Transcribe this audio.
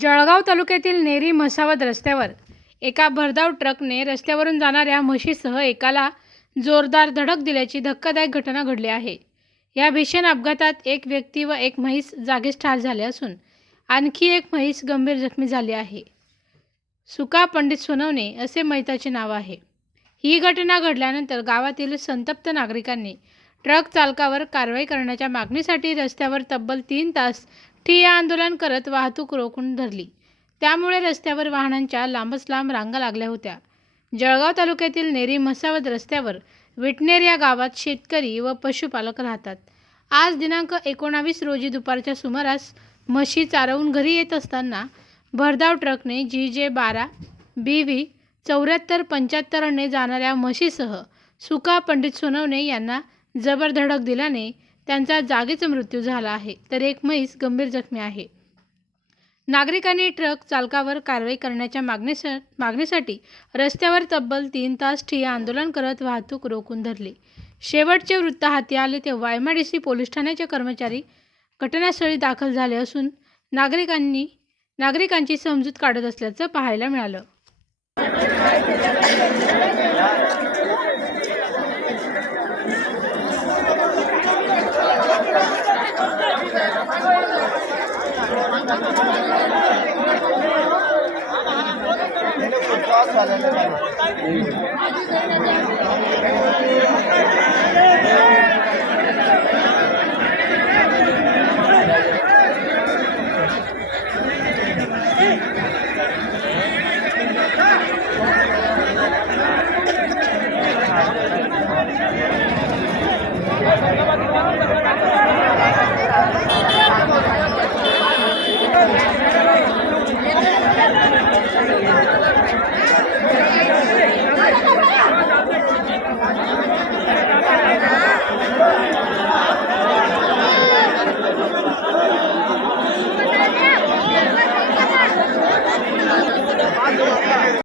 जळगाव तालुक्यातील नेरी म्हसावद रस्त्यावर एका भरधाव ट्रकने रस्त्यावरून जाणाऱ्या म्हशीसह एकाला जोरदार धडक दिल्याची धक्कादायक घटना घडली आहे. या भीषण अपघातात एक व्यक्ती व एक म्हैस जागीच ठार झाले असून आणखी एक म्हैस गंभीर जखमी झाली आहे. सुका पंडित सोनवणे असे मैताचे नाव आहे. ही घटना घडल्यानंतर गावातील संतप्त नागरिकांनी ट्रक चालकावर कारवाई करण्याच्या मागणीसाठी रस्त्यावर तब्बल तीन तास ठिय्या आंदोलन करत वाहतूक रोखून धरली. त्यामुळे रस्त्यावर वाहनांच्या लांबच लांब रांगा लागल्या होत्या. जळगाव तालुक्यातील नेरी म्हसावद रस्त्यावर विटनेर या गावात शेतकरी व पशुपालक राहतात. आज दिनांक एकोणावीस रोजी दुपारच्या सुमारास म्हशी चारवून घरी येत असताना भरधाव ट्रकने जी जे बारा बी व्ही चौऱ्याहत्तर पंच्याहत्तरने जाणाऱ्या म्हशीसह सुका पंडित सोनवणे यांना जबर धडक दिल्याने त्यांचा जागीच मृत्यू झाला आहे तर एक म्हैस गंभीर जखमी आहे. नागरिकांनी ट्रक चालकावर कारवाई करण्याच्या मागणीसा मागणीसाठी रस्त्यावर तब्बल तीन तास ठिय्या आंदोलन करत वाहतूक रोखून धरली. शेवटचे वृत्त हाती आले तेव्हा M I D C police ठाण्याचे कर्मचारी घटनास्थळी दाखल झाले असून नागरिकांनी नागरिकांची समजूत काढत असल्याचं पाहायला मिळालं. Sağ